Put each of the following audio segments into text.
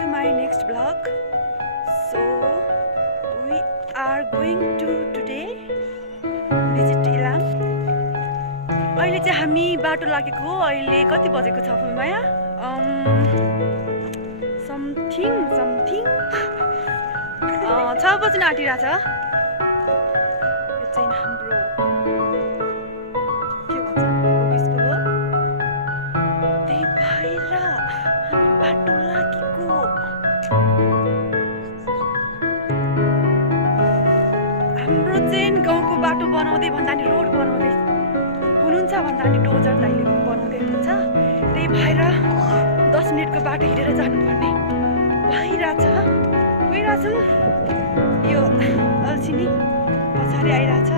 to my next vlog. So we are going to today visit Ilam. अहिले चाहिँ हामी बाटो लागेको हो. अहिले कति बजेको छ फुलमाया? समथिङ 6 बज्न आँटिरहेछ. यो चाहिँ हाम्रो के भन्छ स्कुल हो. त्यही भएर हामी बाटो लागेको. हाम्रो चाहिँ गाउँको बाटो बनाउँदै भन्दा नि रोड बनाउँदै हुनुहुन्छ भन्दा नि डोजर दाइले बनाउँदै हुनुहुन्छ. त्यही भएर 10 मिनेटको बाटो हिँडेर जानुपर्ने भइरहेछ. गइरहेछौँ. यो अल्छिनी पछाडि आइरहेछ.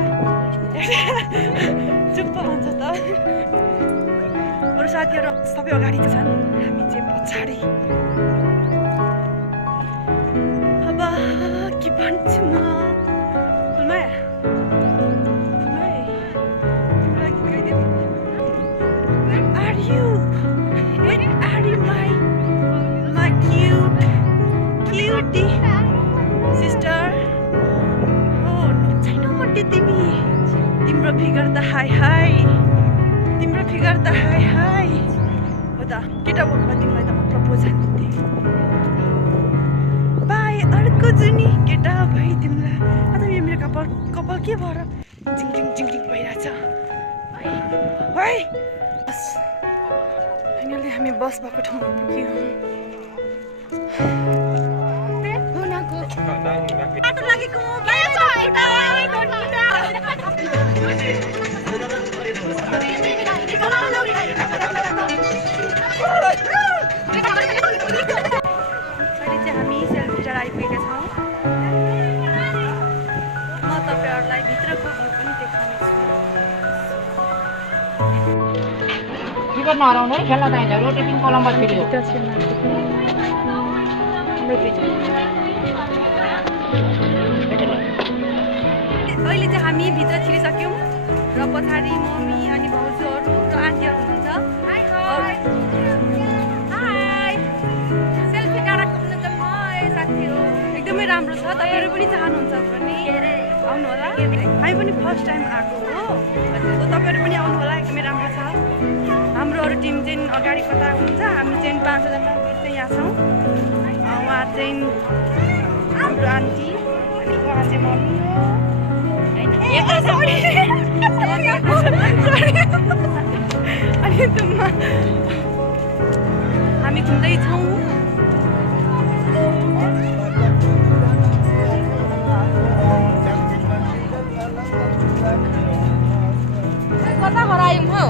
चुप्प भन्छ त. अरू साथीहरू सबै अगाडि त छन्, हामी चाहिँ पछाडि. अब के भन्छु म फुलमाया? तिम्रो फिगर त हाई तिम्रो फिगर त हाई हो त. केटा बोल्नु तिमीलाई त म प्रपोज हान्थे. बाई अर्को जुनी केटा भाइ तिमीलाई. अन्त मेरो कपाल के भएर झिङ भइरहेछ है. बस फाइनली हामी बस भएको ठाउँमा पुग्यौँ. बाटो लागेको हामी सेल्फी आइपुगेका छौँ. म तपाईँहरूलाई भित्रको भ्यू पनि देखाउनेछु. टिकट नहराउनु है. खेल्न जान्छ रोटेटिङ कलममा फेरि अहिले चाहिँ हामी भित्र छिरिसक्यौँ र पछाडि मम्मी अनि भाउजूहरू र आन्टीहरू हुनुहुन्छ. सेल्फी डाँडा घुम्न जाउँ है साथी हो. एकदमै राम्रो छ. तपाईँहरू पनि चाहनुहुन्छ भने आउनु होला. हामी पनि फर्स्ट टाइम आएको हो. तपाईँहरू पनि आउनु होला. एकदमै राम्रो छ. हाम्रो अरू टिम चाहिँ अगाडि कता हुनुहुन्छ. हामी चाहिँ 5 जना चाहिँ यहाँ छौँ. उहाँ चाहिँ हाम्रो आन्टी अनि उहाँ चाहिँ मम्मी हो. अनि हामी घुम्दैछौँ. कता हरायौँ हौ.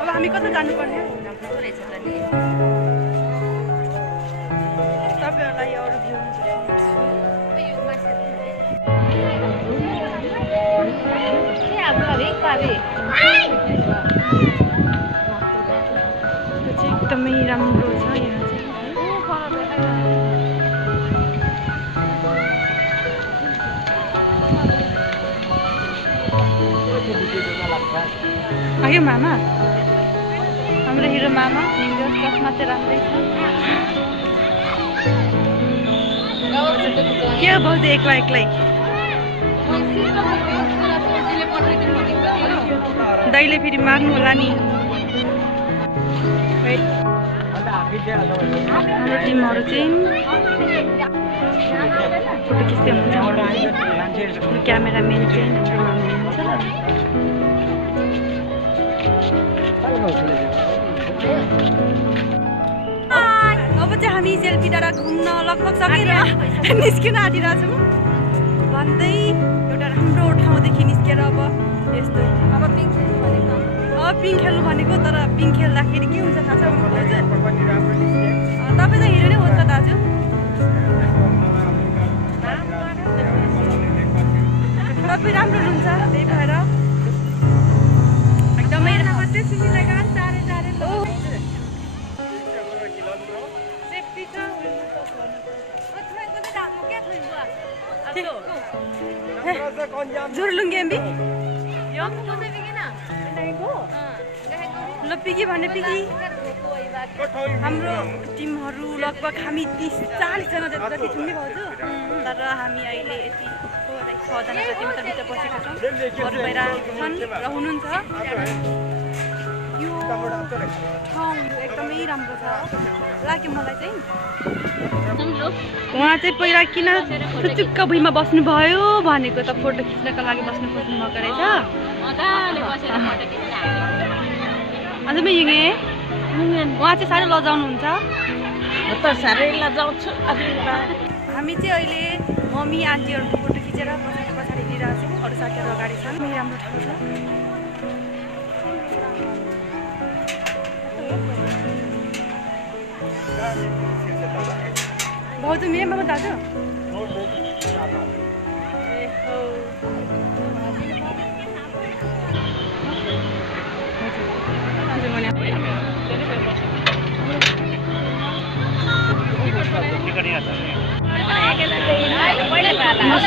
अब हामी कता जानुपर्ने? तपाईँहरूलाई अरू भ्यू एकदमै राम्रो छ. यहाँ आयो मामा. हाम्रो हिरो मामा. चस्मा चाहिँ राम्रै छ. के बोल्दै एक्लै दाइले फेरि मार्नु होला नि. हाम्रो टिमहरू चाहिँ फोटो खिच्दै हुनुहुन्छ. क्यामेराम्यान चाहिँ हुनुहुन्छ. अब चाहिँ हामी सेल्फी डाँडा घुम्न लगभग सकेर निस्किन आँटिरहेछौँ. भन्दै एउटा राम्रो ठाउँदेखि निस्केर अब यस्तो अब पिङ खेल्नु भनेको. तर पिङ खेल्दाखेरि के हुन्छ थाहा छ तपाईँ त हिरो नै हो नि त दाजु. तपाईँ राम्रो हुनुहुन्छ. त्यही भएर एकदमै सेफ्टी छ. जुरलुङ्गेम्बी ल पिगी भन्ने पिगी हाम्रो टिमहरू लगभग हामी 30-40 जना जति छौँ नि भाउजू तर हामी अहिले यति 6 जना जति मात्र भित्र पसेका छौँ अरू बाहिर छन् र हुनुहुन्छ यो ठाउँ एकदमै राम्रो छ लाग्यो मलाई चाहिँ उहाँ चाहिँ पहिला किन चुच्चुक्क भुइँमा बस्नुभयो भनेको त फोटो खिच्नका लागि बस्नु खोज्नु भएको रहेछ अन्त म हिँडे उहाँ चाहिँ साह्रै लजाउनुहुन्छ हामी चाहिँ अहिले मम्मी आन्टीहरूको फोटो खिचेर पछाडि दिइरहेको छौँ अरू साथीहरू अगाडि छन् राम्रो ठाउँ छ भाउजू मेरोमा दाजु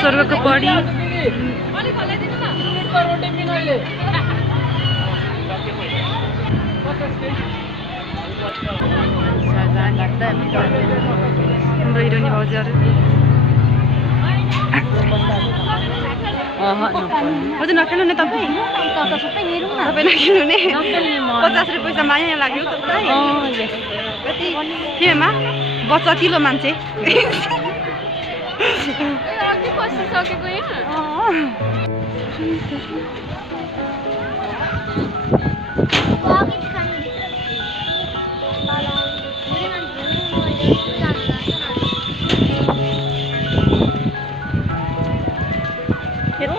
स्वर्गको बढी हाम्रो हिरोनी भाउजूहरू हजुर नखेल्नु नि तपाईँ नखेल्नु नि 50 रुपियाँ पैसा माया लाग्यो तपाईँ कति केमा बच्चा किलो मान्छे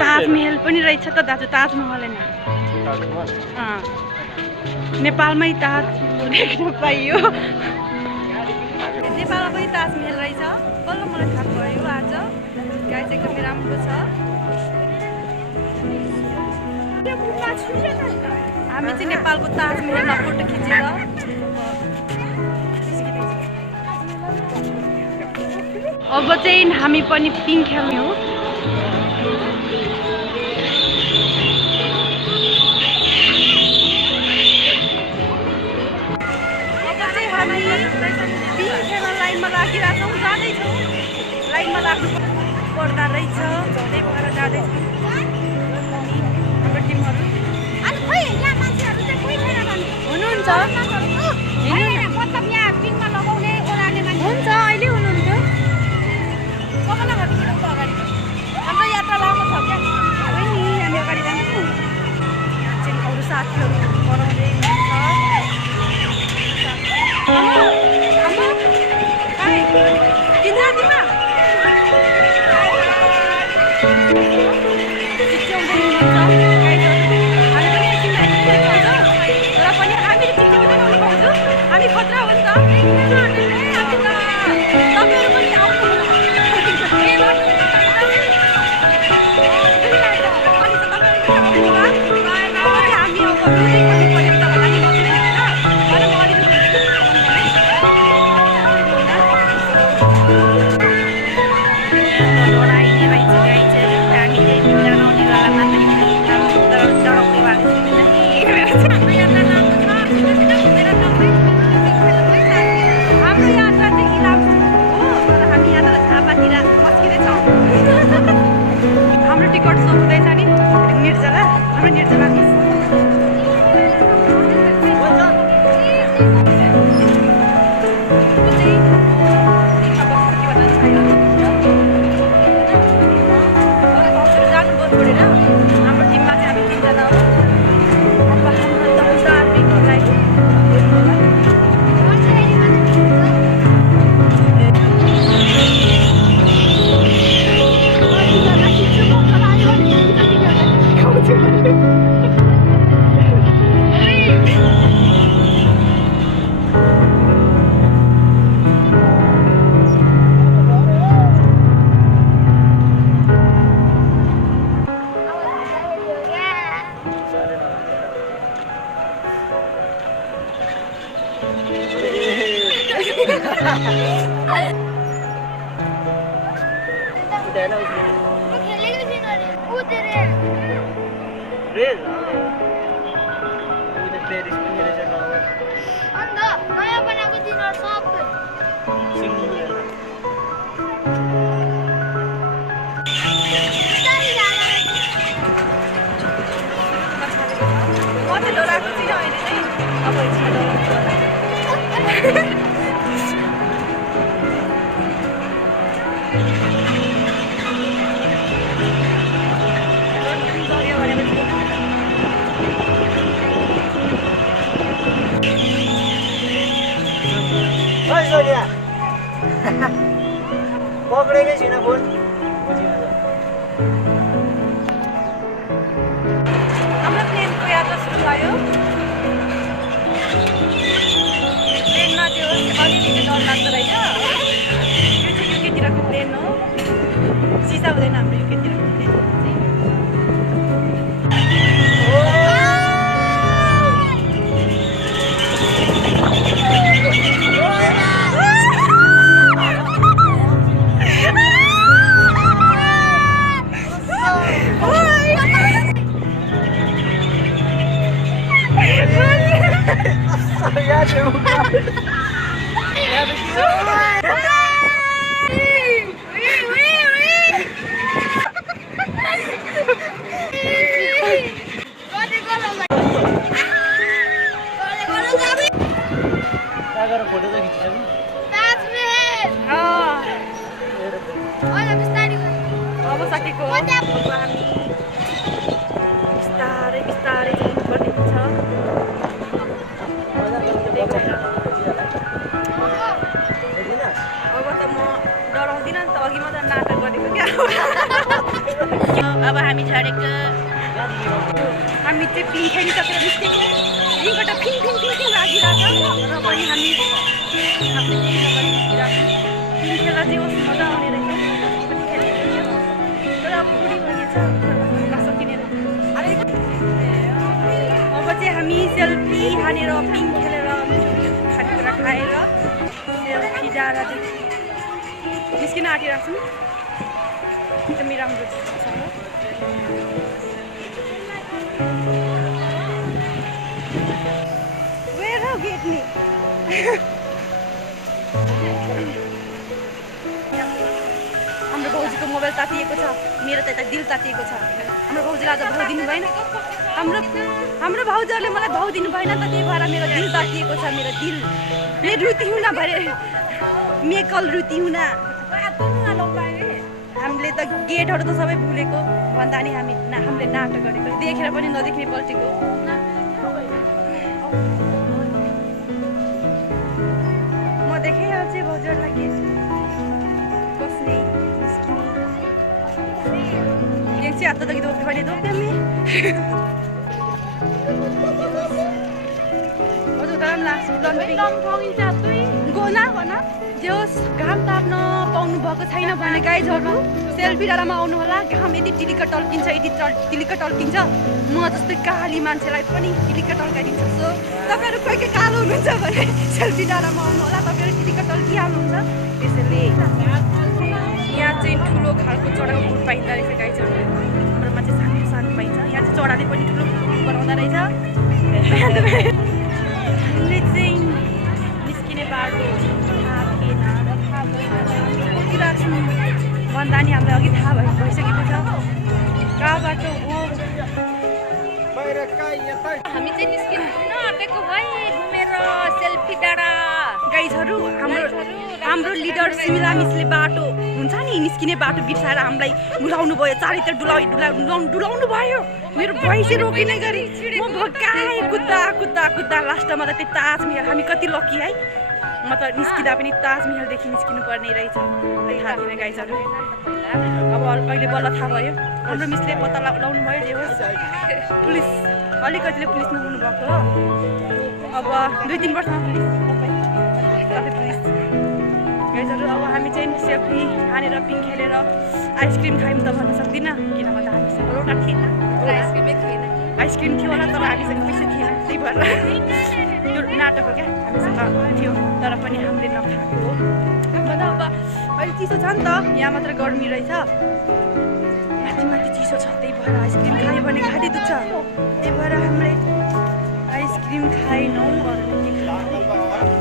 ताजमहल पनि रहेछ त दाजु ताजमहल होइन नेपालमै ताज देख्न पाइयो नेपालमा पनि ताजमहल रहेछ बल्ल मलाई थाहा भयो आज गाइस एकदमै राम्रो छ हामी चाहिँ नेपालको ताजमहलमा फोटो खिचेर अब चाहिँ हामी पनि पिङ खेल्ने हो लाइनमा लागिरहेछौँ जाँदैछौँ लाइनमा लाग्नु पर्दा रहेछ त्यही भएर जाँदैछौँ हाम्रो टिमहरू हुनुहुन्छ हुन्छ अहिले हुनुहुन्छ हाम्रो यात्रा लामो छ क्या नि हामी अगाडि जान्छौँ यहाँ चाहिँ अरू साथीहरू बनाउँदै छैन उसले खेलेको छैन रे उ तेरे रेल उले पेरिस पनि रहेछ गाउँ अन्त नयाँ बनाएको दिनहरु सबै सिङ्गु म त डराएको छुइनँ अहिले चाहिँ अब एकछिन डराउँछु होला ओइ सोनिया पक्रेकै छैन फोन हाम्रो प्लेनको यात्रा सुरु भयो प्लेनमा त्यो अलिकति डर लाग्दो रहेछ यो चाहिँ युकेतिरको प्लेन हो सिसा हुँदैन हाम्रो युकेतिरको प्लेन फोटो त खिच्छ अब सकेको अब हामी बिस्तारै बिस्तारै जानुपर्ने हुन्छ अब त म डराउँदिनँ नि त अघि मात्र नाटक गरेको क्या अब हामी झरेको हामी चाहिँ पिङ खेलिसकेर निस्केको यहीँबाट फिङ फिङ फिङ फिङ लागिरहेको र पनि हामी पिङ खेल्दा चाहिँ ओस् मजा आउने रहेछ तर अब बुढी भइन्छ नसकिने रहेछ अब चाहिँ हामी सेल्फी हानेर पिङ खेलेर खानेकुरा खाएर सेल्फी डाँडा निस्किन आँटिरहेको छौँ एकदमै राम्रो छ वेयर हो गेट नि हाम्रो भाउजूको मोबाइल तातिएको छ मेरो त यता दिल तातिएको छ हाम्रो भाउजूले आज भाउ दिनु भएन हाम्रो भाउजूहरूले मलाई भाउ दिनु भएन त त्यही भएर मेरो दिल तातिएको छ मेरो दिल मेरो रुति हुन भरे मेकल रुति हुन हामीले त गेटहरू त सबै भुलेको भन्दा नि हामीले नाटक गरेको देखेर पनि नदेख्ने पल्टेको म देखाइहाल्छु भाउजूहरूलाई गेट बस्ने देखছি এত তো কি দৌড়তে পারি দৌড়তে আমি हजुर गरम लाग्छ गोना भन जो घाम ताप्न पाउनु भएको छैन भने गाइजहरू सेल्फी डाँडामा आउनु होला घाम यति टिलिक्क टल्किन्छ यति टिलिक्क टल्किन्छ म जस्तै काली मान्छेलाई पनि टिलिक्क टल्काइदिन्छ सो तपाईँहरू कोही कोही कालो हुनुहुन्छ भने सेल्फी डाँडामा आउनु होला तपाईँहरू टिलिक्क टल्किहाल्नुहुन्छ त्यसैले यहाँ चाहिँ ठुलो खालको चढाको फुट पाइँदो रहेछ गाइजहरू हाम्रोमा चाहिँ सानो सानो पाइन्छ यहाँ चाहिँ चढाले पनि ठुलो बनाउँदो रहेछ हामीले चाहिँ निस्किने बाटो भन्दा नि हामीलाई अघि थाहा भइसकेको छ कहाँ बाटो हो हामी चाहिँ निस्किनु आँटेको है घुमेर सेल्फी डाँडा गाइजहरू हाम्रो लिडर सिमिला मिसले बाटो हुन्छ नि निस्किने बाटो बिर्साएर हामीलाई डुलाउनु भयो चारैतिर डुलाउनु भयो मेरो भैँसी रोकिने गरी म भगाएँ कुद्दा लास्टमा त त्यो ताजमहल हामी कति लकी है म त निस्किँदा पनि ताजमहलदेखि निस्किनु पर्ने रहेछ थाहा थिएन गाइजहरू अब अहिले बल्ल थाहा भयो हाम्रो मिसले पत्ता लाउनु भयो जे होस् पुलिस अलिकतिले पुलिस नहुनु भएको हो अब 2-3 वर्षमा पुलिस गाइजहरू अब हामी चाहिँ सेल्फी हानेर पिङ खेलेर आइसक्रिम खायौँ त भन्न सक्दिनँ किन भन्दा हामीसँग रोटा थिएन आइसक्रिम थियो होला तर हामीसँग पैसा थिएन त्यही भएर त्यो नाटक हो क्या हामीसँग थियो तर पनि हामीले नखाएको हो अहिले चिसो छ नि त, यहाँ मात्र गर्मी रहेछ, माथि माथि चिसो छ, त्यही भएर आइसक्रिम खायो भने घाँटी दुख्छ, त्यही भएर हामीले आइसक्रिम खाएनौँ।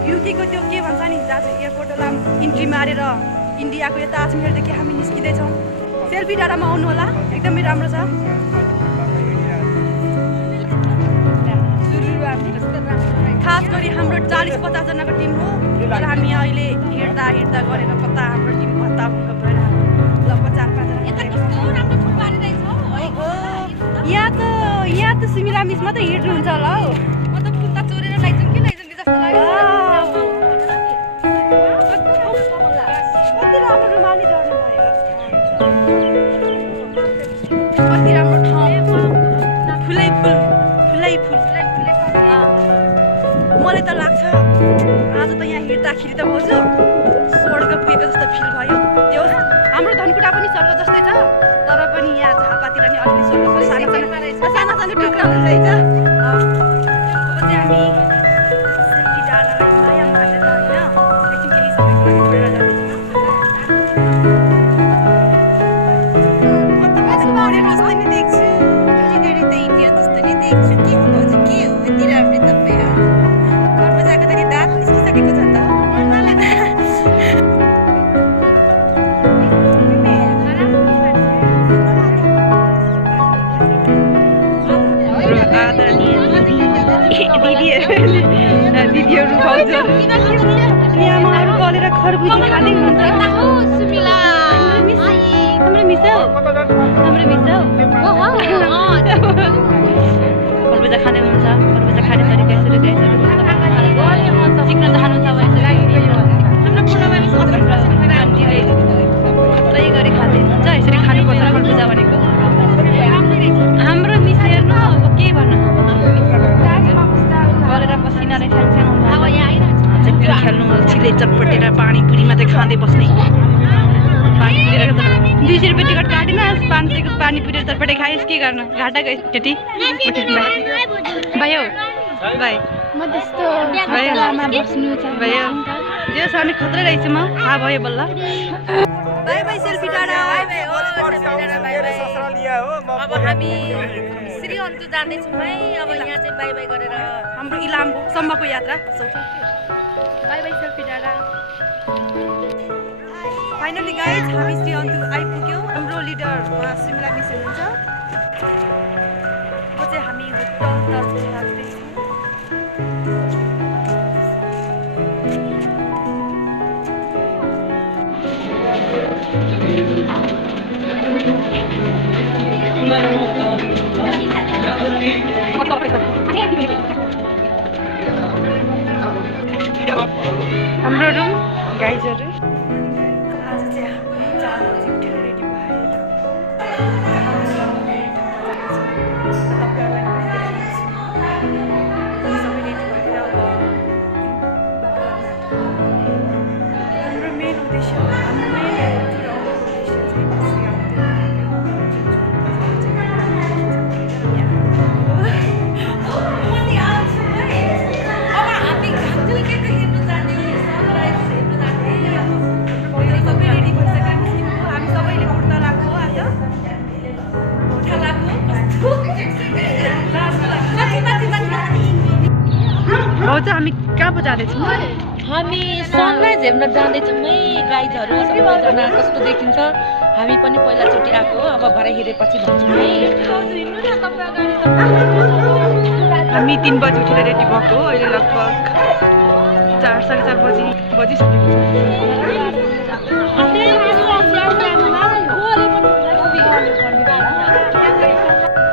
युकेको त्यो के भन्छ नि, दाजु एयरपोर्टमा इन्ट्री मारेर इन्डियाको यता अजमेरदेखि हामी निस्किँदैछौँ। सेल्फी डाँडामा आउनु होला, एकदमै राम्रो छ। खास गरी हाम्रो 40-50 जनाको टिम हो, तर हामी अहिले हिँड्दा गरेर कता हाम्रो टिम हताभुङ्ग भएर लगभग 4-5 जना। यहाँ त सिमिला मिस मात्रै हिँड्नुहुन्छ होला हौ। म त फुल त चोरेर लैजाउँ कि जस्तो लाग्यो। कति राम्रो रुमाली झर्नु भयो, कति राम्रो ठाउँ, फुलै फुल। मलाई त लाग्छ आज त यहाँ हिँड्दाखेरि त भाउजू स्वर्ग पुगेको जस्तो फिल भयो। त्यो हाम्रो धनकुटा पनि स्वर्ग जस्तै छ, तर पनि यहाँ झापातिर नि अलिकति स्वर्गको सानो टुक्रा हुन्छ है। अब चाहिँ हामी सेल्फी डाँडालाई माया मारेर होइन एकछिन केही समयको लागि छोडेर जाँदैछौँ। जस्तै नै देख्छु, घरिघरि त इन्डिया जस्तो नै देख्छु। के हो भाउजू, के हो यति राम्रो तपाईँ हो? घर बजाएको त नि दाँत निस्किसकेको छ त। दिदीहरू भाउजूहरू यहाँमा अरू गलेर खरबुजी खाँदै हुनुहुन्छ। हाम्रो मिस हौ, खरबुजा खाँदै हुनुहुन्छ। खरबुजा खाने तरिका यसरी सिक्न चाहनुहुन्छ भने आन्टीले कतै गरी खाँदै हुनुहुन्छ। यसरी खानुपर्छ खरबुजा भनेको। हाम्रो मिस हेर्नु अब के भन्नु, गरेर पसिनाले खेल्नु, छिले चटपटेर पानीपुरी मात्रै खाँदै बस्ने। 200 रुपियाँ टिकट काटेन, 500 को पानीपुरी चटपटे खाएस्, के गर्नु, घाटा गएँ केटी। भयो जे सानो खत्रै रहेछु म, थाहा भयो बल्ल। बाई सेल्फी डाँडा। अब हामी श्री अन्तु जाँदैछौँ है। अब यहाँ चाहिँ बाई गरेर हाम्रो इलामसम्मको यात्रा। बाई सेल्फी डाँडा। फाइनली गाइज हामी श्री अन्तु आइपुग्यौँ। हाम्रो लिडर उहाँ सिमला मिस हुनुहुन्छ। अब चाहिँ हामी होटलतर्फ लाग्दैछौँ। हाम्रो रुम गाइजहरू आज चाहिँ हामी 4 बजी उठेर रेडी भएर सबै रेडी भएर अब हाम्रो मेन उद्देश्य हामी कहाँ पो जाँदैछौँ? हामी सनराइज हेर्न जाँदैछौँ है गाइजहरू। सबैजना कस्तो देखिन्छ, हामी पनि पहिलाचोटि आएको हो। अब भरे हेरेपछि भन्छौँ है। हामी 3 बजी उठेर रेडी भएको हो। अहिले लगभग 4-4:30 बजिसकेको छ।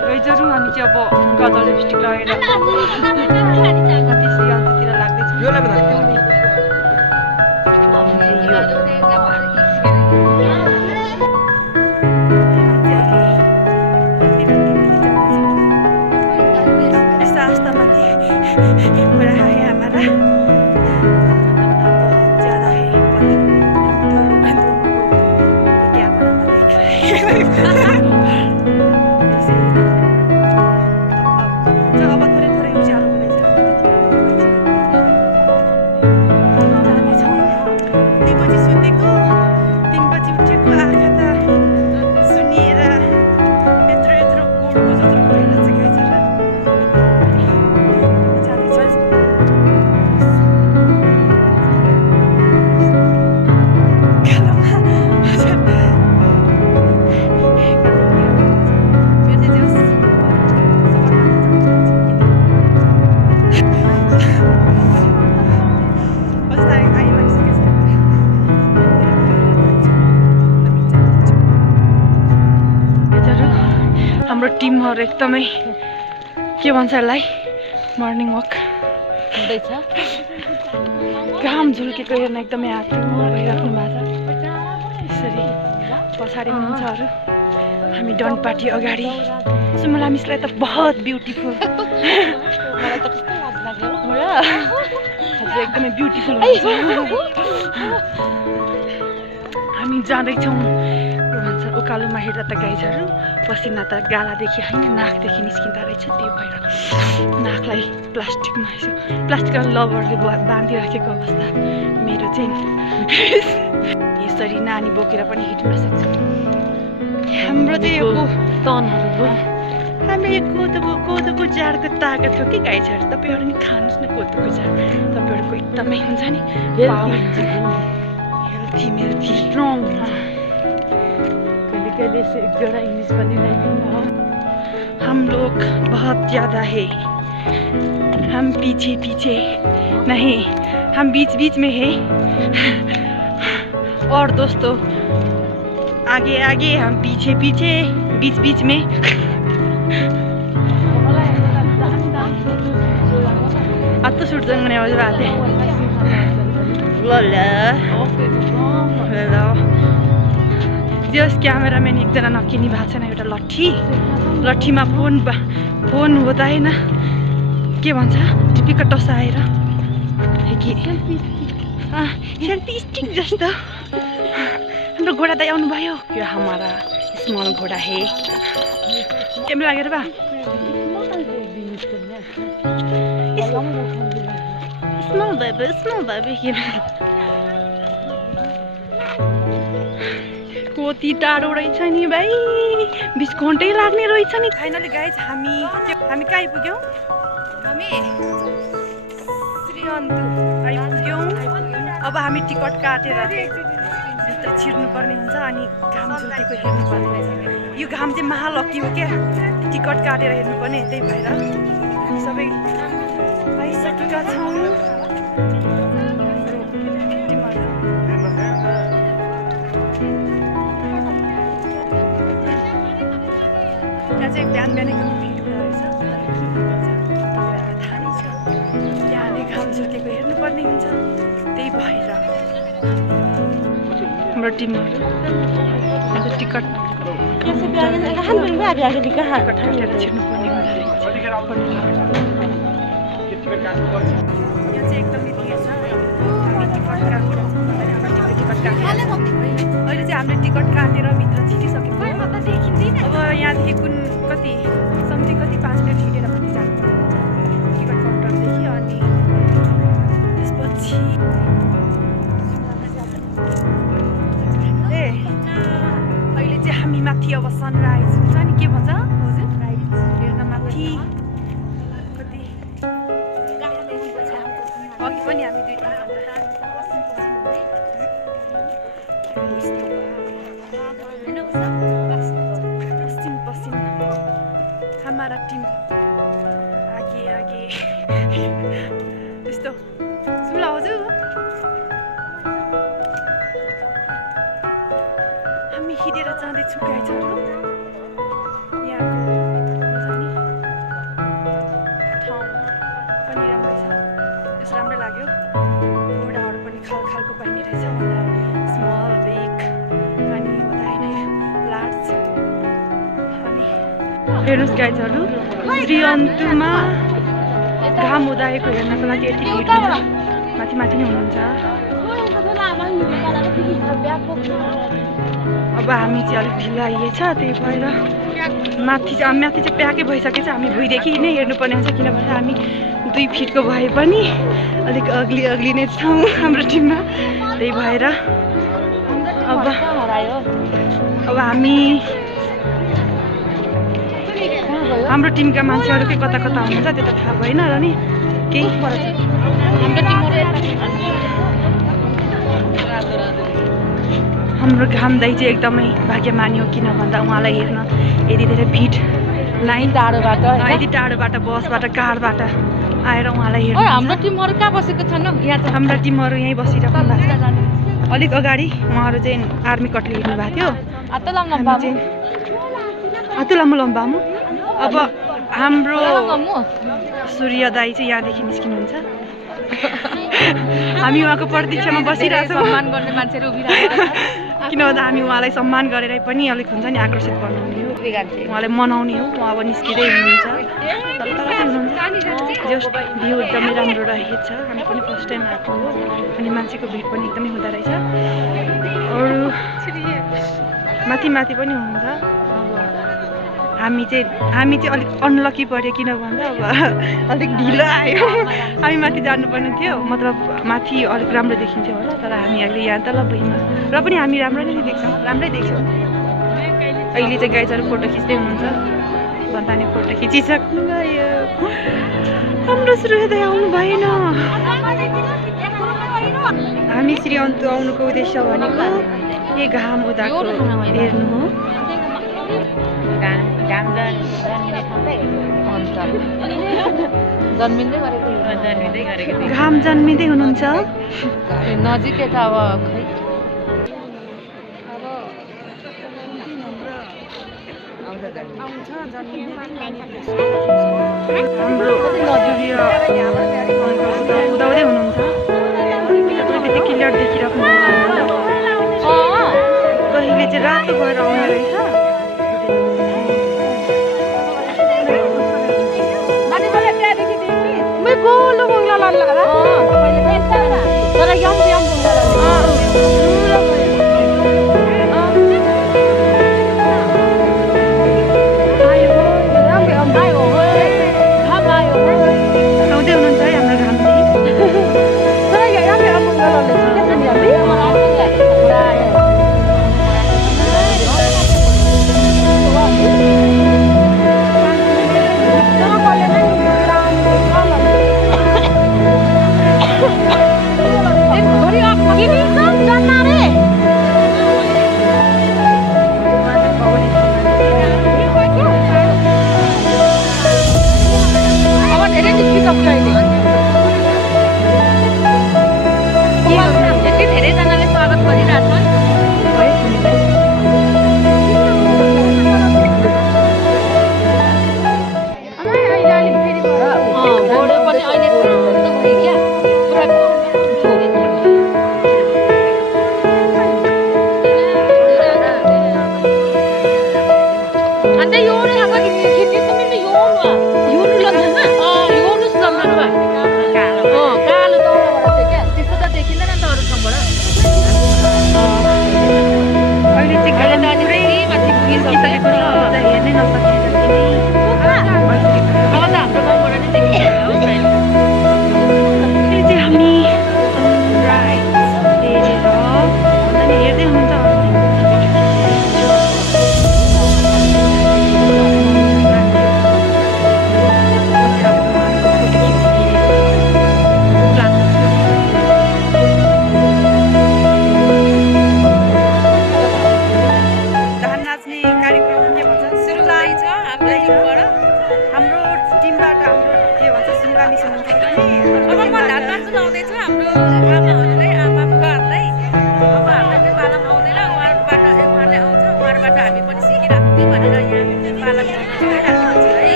गाइजहरू हामी चाहिँ अब गजल लिपस्टिक लगाएर अन्त्यतिर लाग्दैछौँ। जत्रो भएर चाहिँ गाइज जाँदैछ हाम्रो टिमहरु एकदमै के भन्छ यसलाई मर्निङ वक हुँदैछ घाम झुल्केको हेर्न एकदमै आतुर भइराख्नु भएको छ यसरी पछाडि हुनुहुन्छ अरू हामी डन पार्टी अगाडि सुमला मिसलाई त बहुत ब्युटिफुल मलाई त कस्तो लाज लाग्यो हजुर एकदमै ब्युटिफुल हुनुहुन्छ हामी जाँदैछौँ के भन्छ उकालोमा हेर्दा त गाइजहरू पसिना त गालादेखि होइन नाकदेखि निस्किँदो रहेछ त्यही भएर नाकलाई प्लास्टिकमा यसो प्लास्टिकल लबरले बाँधिराखेको अवस्था मेरो चाहिँ यसरी नानी बोकेर पनि हिँड्न सक्छ हाम्रो चाहिँ यो तनहरु हाम्रो यो कोदोको जाडको ताकत हो कि गाइजहरू तपाईँहरू नि खानुहोस् न कोदोको जाड तपाईँहरूको एकदमै हुन्छ नि हेल्थी स्ट्रङ कहिले से एक जोड़ा इंग्लिश पनि लाइए हम लोग बहुत ज़्यादा है हम पीछे पीछे नहीं हम बीच बीच में है और दोस्तों आगे आगे हम पीछे पीछे बीच बीच में अब तो सुट जाने वाली बात है जस क्यामेराम्यान एकजना नकिनी भएको छैन एउटा लट्ठीमा फोन हुँदैन के भन्छ टिपिका टसाएर कि सेल्फी स्टिक जस्तो हाम्रो घोडा दाइ आउनुभयो यो हमारा स्मल घोडा है केमा लागेर बा स्मल भयो कति टाढो रहेछ नि भाइ 20 घन्टै लाग्ने रहेछ नि फाइनली गाइज हामी कहाँ आइपुग्यौँ हामी श्रीअन्तु आइपुग्यौँ अब हामी टिकट काटेर भित्र छिर्नुपर्ने हुन्छ अनि घाम झुल्केको हेर्नुपर्ने रहेछ यो घाम चाहिँ महालक्की हो क्या टिकट काटेर हेर्नुपर्ने त्यही भएर सबै आइसकेका छौँ बिहान बिहानै भिड हुँदो रहेछ तपाईँहरूलाई थाहा नै छ बिहानै घाम झुल्केको हेर्नुपर्ने हुन्छ त्यही भएर हाम्रो टिमहरू टिकट काटेर छिर्नुपर्ने हुँदो रहेछ यो चाहिँ एकदमै भिड छ हामी टिकट काटेर अहिले चाहिँ हामीले टिकट काटेर भित्र छिरिसक्यौँ अब यहाँदेखि कति 5 मिनट हिँडेर पनि जानुपर्ने हुन्छ टिकट काउन्टरदेखि अनि त्यसपछि अहिले चाहिँ हामी माथि अब सनराइज हुन्छ नि के भन्छ हजुर हेर्न माथि कति अघि पनि हामी 2-3 हमारा टीम आगे त्यस्तो सुला हजुर हामी हिँडेर जाँदैछौँ गाइजहरू यहाँको हुन्छ नि ठाउँ पनि राम्रै छ त्यस राम्रै लाग्यो घोडाहरू पनि खालको पाइने रहेछ स्मल बिग अनि हुँदैन लार्ज हेर्नुहोस् गाइजहरू श्रीअन्तुमा घाम उदाएको हेर्नको लागि यति भिड हुन्छ माथि नै हुनुहुन्छ अब हामी चाहिँ अलिक ढिलो आइएछ त्यही भएर माथि चाहिँ प्याकै भइसकेछ हामी भुइँदेखि नै हेर्नुपर्ने हुन्छ किनभने हामी 2 फिटको भए पनि अलिक अग्ली नै छौँ हाम्रो टिममा त्यही भएर अब हामी हाम्रो टिमका मान्छेहरू के कता कता हुनुहुन्छ त्यो त थाहा भएन र नि केही हाम्रो घाम दाइ चाहिँ एकदमै भाग्यमानी हो किन भन्दा उहाँलाई हेर्न यति धेरै भिड लाइन टाढोबाट यति टाढोबाट बसबाट कारबाट आएर उहाँलाई हेर्नु हाम्रो टिमहरू कहाँ बसेको छन् यहाँ त हाम्रा टिमहरू यहीँ बसिरहेको भएको छ अलिक अगाडि उहाँहरू चाहिँ आर्मी कटले हिँड्नु भएको थियो अति लामो लम्बामु अब हाम्रो सूर्य दाई चाहिँ यहाँदेखि निस्किनुहुन्छ हामी उहाँको प्रतीक्षामा बसिरहेछौँ सम्मान गर्ने मान्छेहरू किन भन्दा हामी उहाँलाई सम्मान गरेर पनि अलिक हुन्छ नि आकर्षित गर्नुहुने हो उहाँलाई मनाउने हो उहाँ अब निस्किँदै हुनुहुन्छ जस भ्यू एकदमै राम्रो रहेछ हामी पनि फर्स्ट टाइम आएको हो अनि मान्छेको भिड पनि एकदमै हुँदो रहेछ अरू माथि माथि पनि हुनुहुन्छ हामी चाहिँ अलिक अनलकी पऱ्यो किन भन्दा अब अलिक ढिलो आयो हामी माथि जानुपर्ने थियो मतलब माथि अलिक राम्रो देखिन्थ्यो होला तर हामी अहिले यहाँ तल भुइँमा र पनि हामी राम्रो नै देख्छौँ राम्रै देख्छौँ अहिले चाहिँ गाइजहरू फोटो खिच्दै हुनुहुन्छ भन्दा नि फोटो खिचिसक्नु भयो हाम्रो सूर्योदय आउनु भएन हामी श्री अन्तु आउनुको उद्देश्य भनेको के घाम उदाको हेर्नु हो घाम जन्मिँदै हुनुहुन्छ नजिकै त अब हाम्रो उदाउँदै हुनुहुन्छ त्यति क्लियर देखिरहेको कहिले चाहिँ रातो भएर आउने रहेछ गोलो बङ्गला लाग्ला तर यम आउँदै हुनुहुन्छ है हाम्रो धेरैजनाले स्वागत गरिरहेछन् घोडो पनि अहिले क्या अन्त यो कालो दाउराबाट चाहिँ क्या त्यस्तो त देखिँदैन नि त अरू ठाउँबाट अहिले चाहिँ पुरै माथि पुगिसकेको छ हेर्नै नसकिन्छ अब त हाम्रो गाउँबाट नै देखिन्छ चाहिँ हामी राइट हेर्दै हुनुहुन्छ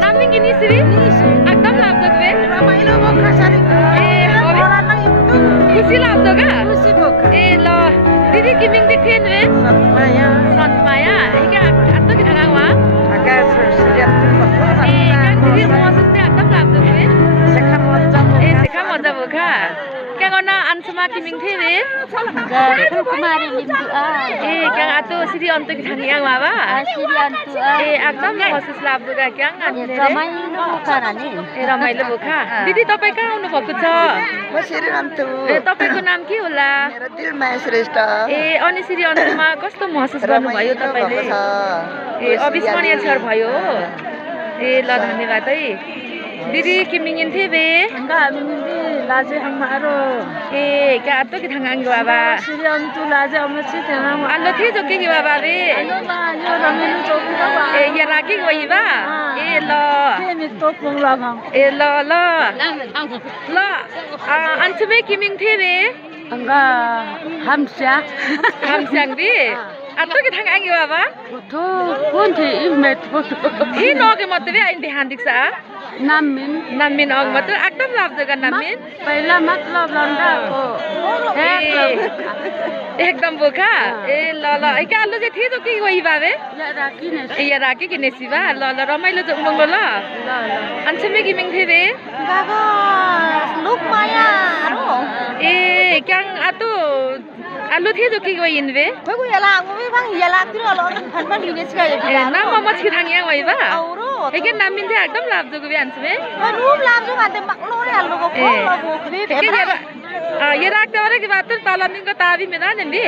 naming ini sih, agam laptop deh. Ramai lo mau kasar itu. Hobi खुसी लाग्छ का ए ल दिदी किमिङ देखिन वे सतमाया एका आत्तो कि थांगा वा ए का दिदी महसुस चाहिँ एकदम लाग्छ वे ए सेखा मजा बोका क्या गर्नु आन्समा किमिङ थिए वे ए क्या आतो सिरी अन्त कि थांगा वा बा ए एकदम महसुस लाग्छ का क्या ए रमाइलो बोका दिदी तपाईँ कहाँ आउनु भएको छ ए तपाईको नाम के होला ए अनि श्री अन्तमा कस्तो महसुस गर्नुभयो तपाईले ए अविस्मरणीय क्षण भयो ए ल धन्यवाद है दिदी किमिङिन थिए बे लाजे हमारो ए क्या आतो कि थांगा बाबा श्री अंतु लाजे अमची तेना आलो थिए जो के बाबा बे यो रमेलु चौकी का ए ये राखी गई बा ए ल मी तो पुंग लगा ए ल ल ल अन्चमे किमिङ थिए बे अंगा हमस्या बे आतो कि थांगा बाबा तो कौन थे इमेट ही नगे मत बे आइन ध्यान दिक्सा नामिन अग मत एकदम लाग्छ का नामिन पहिला मतलब लन्डा को एकदम बोका ए ल ल एका आलु चाहिँ थिए जो के गई बाबे या राखी कि नेसिबा ल ल रमाइलो जो उमंग ल अन्चमे किमिङ थिए बे गागो लुक माया ए क्याङ आतो आलु थिए जो के गई इनबे कोइ याला आंगुमे बां याला तिरो ल फनफन लिनेस का ए ना ममच कि थांगिया गई बा एके नामिन चाहिँ एकदम लाग्छ को बे अन्चमे रूम लाग्छ माते मक्लो रे हाल्नु को लगो ये राख्दा वाला की बात पालामिन को ताबी में ना नबी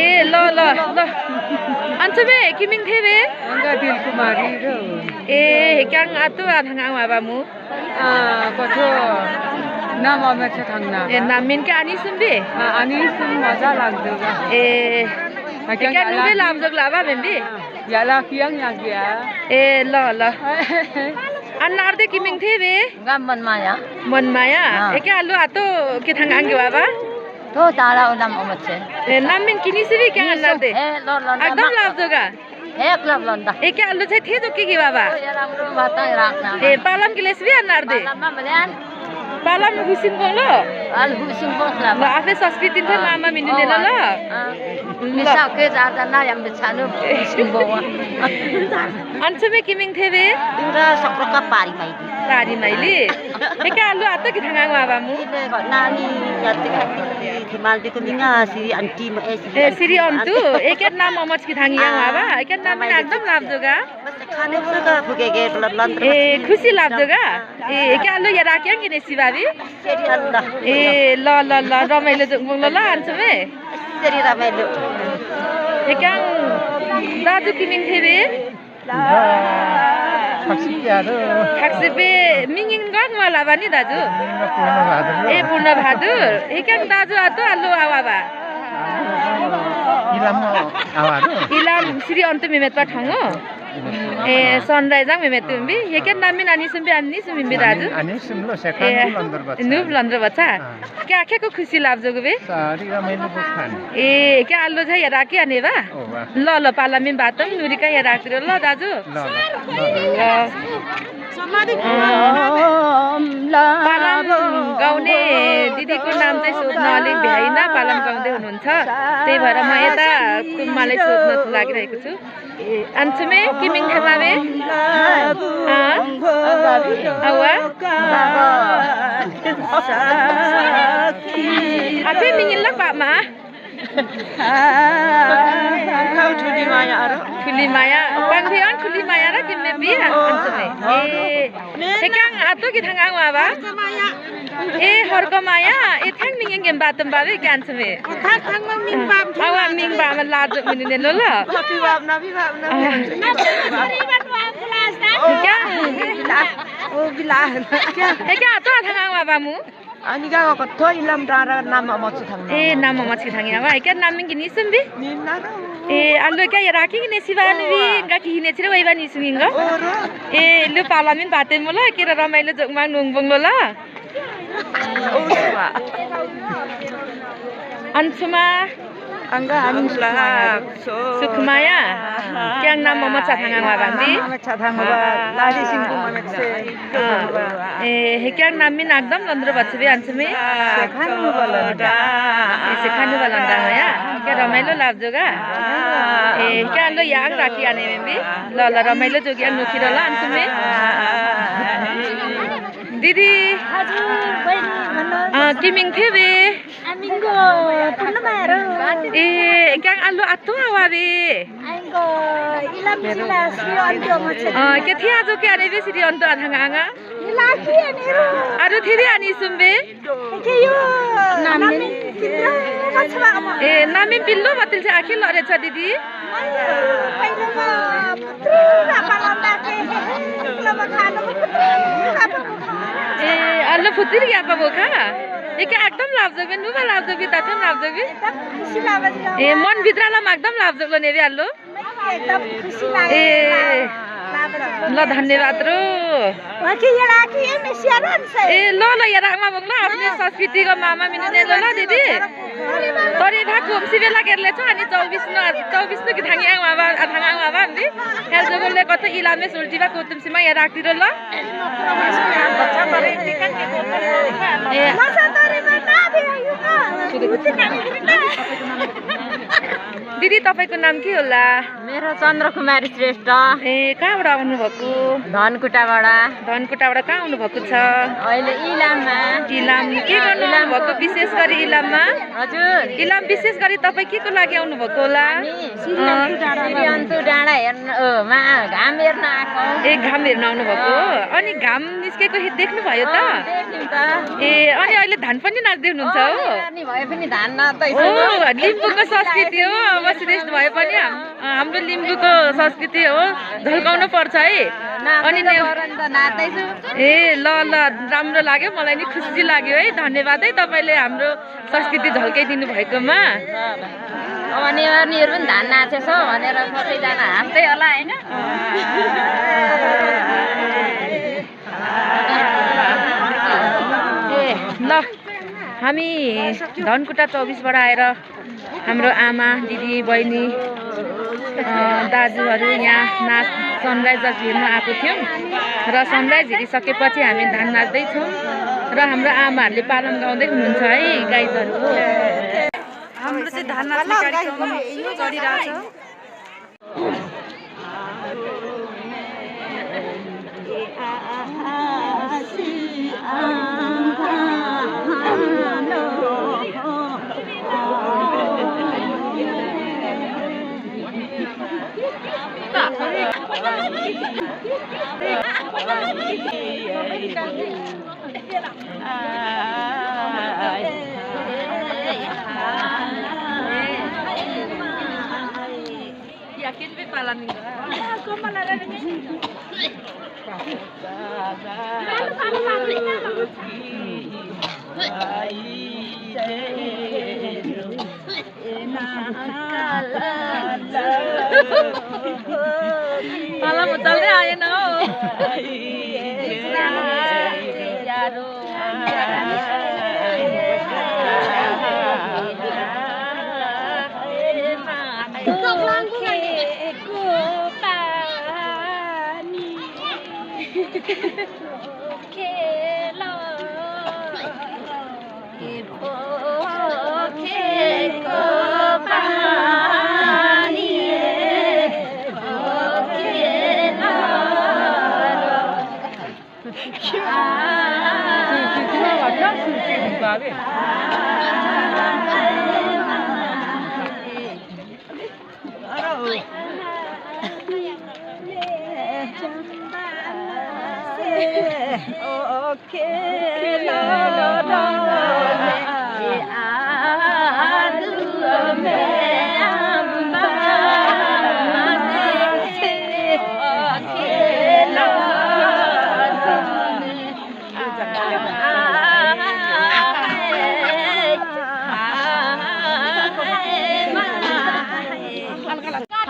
ए ल ल ल अन्चमे किमिङ थिए बे अंगा दिल कुमारी रो ए क्याङ आतो थांगा बाबा कथो नाम अमेछ थांना ए नामिन के आनी सुनबे अनि सुन मजा लाग्दो ए क्या नुबे लामजोग लाबा बेम्बी याला कियाङ लाग्या ए ल ल अन्नार्दे किमिङ थिए बे गाम मनमाया ए क्या आलु आतो के थांगा आंगे बाबा तो तारा नाम अमेछ ए नामिन किनी सिबी क्या अन्नार्दे ए ल ल एकदम लामजोगा एक लब लन्दा ए क्या आलु चाहिँ थिए जो के बाबा राम्रो बाता राख्ना ए पालम के लेसबी अन्नार्दे लम्मा बल्यान पालम हुसिन बोलो अल हुसिन बोला ल आफै संस्कृति थे मामा मिनिने ल मिसा के जादा ना यम छानु हुसिन बोवा अन्चमे किमिङ थिए बे तिम्रो सक्रका पारी माइली ए क्या आलु आतो कि थांगा बाबा मु नानी याते हिमाल दिको मिङा श्री आन्टी म ए श्री अन्तु ए क्या नाम अमच कि थांगिया बाबा ए क्या नाम एकदम लाग्जोगा खाने सका फुकेगे लन्त्र ए खुसी लाग्जोगा ए क्या आलु या राख्याङ कि नेसी बाबी ए ल ल ल रमाइलो जुङबुङ ल अन्चमे सेरी रमाइलो ए क्या दाजु किमिङ थिए बे खाक्सिबे मिङिङ गङ वाला बानी दाजु ए पूर्ण बहादुर ए क्या दाजु आतो आलु आवाबा इलाम श्री अन्त मेमेत ठाउँगो ए सनराइज मेमेत तुम्बी ये क्या नामी नानी सुम्बी आनी सुम्बी दाजु नुब लन्द्र बच्चा क्या आखेको खुसी लाग्जोगो बे ए क्या आलु छ या राखी आने बा ल ल पालामी बातम नुरिका या राख्दिरो ल दाजु पालाम गाउने दिदीको नाम चाहिँ सोध्न अलिक भ्याइन पालाम गाउँदै हुनुहुन्छ त्यही भएर म यता कुम्मालाई सोध्न लागिरहेको छु अन्चमे किमिङ थेमाबे आवा आफै मिङिन ल पामा ठुली माया पाङ्थेन ठुली माया र किम्मे बि अन्चमे ए सेकाङ आतो कि थांगा बाबा ए हरको माया ए थाङ मिङ गेम बातम बाबे के अन्चमे थाङ मिङ बाम आवा मिङ बाम लाज मिनिने ल ल नबी बाम क्या ओ बिला क्या ए क्या आतो थांगा बाबा मु अनि गाको कथो इलम डारा नाम अमच थांना ए नाम अमच थांगिया बा क्या नाम मिङ नि सुम्बी ए आलु क्या राखी कि नेसिबानी बि गा कि नेसिर वइबा नि सुनिङ ए लु पालामिन बाते म ल के रमाइलो जोगमा नुङबुङ ल अन्चमा angga amin सुखमाया क्याङ नाम मचा थाङाङवा भान्दी lari singku manekse ए क्याङ नाम मिन एकदम लन्द्र बच्चे आन्छमे khanu balanda एसे खानु बलन्दा या के रमाइलो लाग्जोगा ए क्या लो याङ राखी आने मेबी ल ल रमाइलो जोगी नोखी र ल आन्छमे दिदी हजुर बहिनी भन्नु किमिङ थिए बे amingo tanamaru ए क्याङ आलु आत्तो आवाबे aingo ilam jila sri anjo mache के थिए आज के आने बे सिरी अन्त थाङाङा laki aniru अरु थिरि आनी Sumbe ke yo namin pindra machwa ama ए नामी पिल्लो बतिल चाहिँ आखिर लरेछ दिदी पहिलो ma putri apa landa ke lama khalo apa ए आलु फुतिर क्या पाबो का ए के एकदम लाभजोबे नुबा लाभजोबे तातो लाभजोबे खुसी लागत ए मन भित्रला एकदम लाभजोबो नेबे आलु एकदम खुसी लाग्यो ए ल धन्यवाद रो बाकी ये राखी है मेसियारन से ए ल ल यहाँ राखमा बग्ला आफ्नो संस्कृतिको मामा मिनिने ल ल दिदी तरी भाको हमसी बेला गेरले छ अनि 24 न कि थाङियाङ मामा थाङाङ मामा अनि हेल जगले कत इलामे सुल्टिबा कोतुमसीमा यहाँ राख्दिरो ल ए मसा तरी बता दियो दिदी तपाईको नाम के होला मेरो चन्द्रकुमारी श्रेष्ठ ए कहाँबाट आउनु भएको धनकुटाबाट कहाँ आउनु भएको छ अहिले इलाममा इलाम के गर्नु भएको विशेष गरी इलाममा हजुर इलाम विशेष गरी तपाई के को लागि आउनु भएको होला श्रीअन्तु डाँडा हेर्न मा घाम हेर्न आएको ए घाम हेर्न आउनु भएको अनि घाम निस्केको देख्नु भयो त देख्यौँ त ए अनि अहिले धान पनि नाच्दै हुनुहुन्छ हो अनि भए पनि धान नाच्दैछ ओ लिम्बूको संस्कृति हो अब श्रेष्ठ भए पनि हाम्रो लिम्बूको संस्कृति हो झल्काउनु पर्छ है अनि नाच्दैछु ए ल ल राम्रो लाग्यो मलाई नि खुसी लाग्यो है धन्यवाद है तपाईले हाम्रो संस्कृति झल्काइदिनु भएकोमा अब नेवारनीहरू पनि धान नाचेछ भनेर कसैजना हाँस्दै होला होइन ए ल हामी धनकुटा 24बाट आएर हाम्रो आमा दिदी बहिनी दाजुहरू यहाँ नाच सनराइज हेर्न आएको थियौँ र सनराइज हेरिसकेपछि हामी धान नाच्दैछौँ र हाम्रो आमाहरूले पालन गाउँदै हुनुहुन्छ है गाइजहरू हाम्रो चाहिँ धान नाच्ने कार्यक्रम चलिरहेछ Yakin be palan nih. Kok malah ada ini? Malah mutalnya aja no.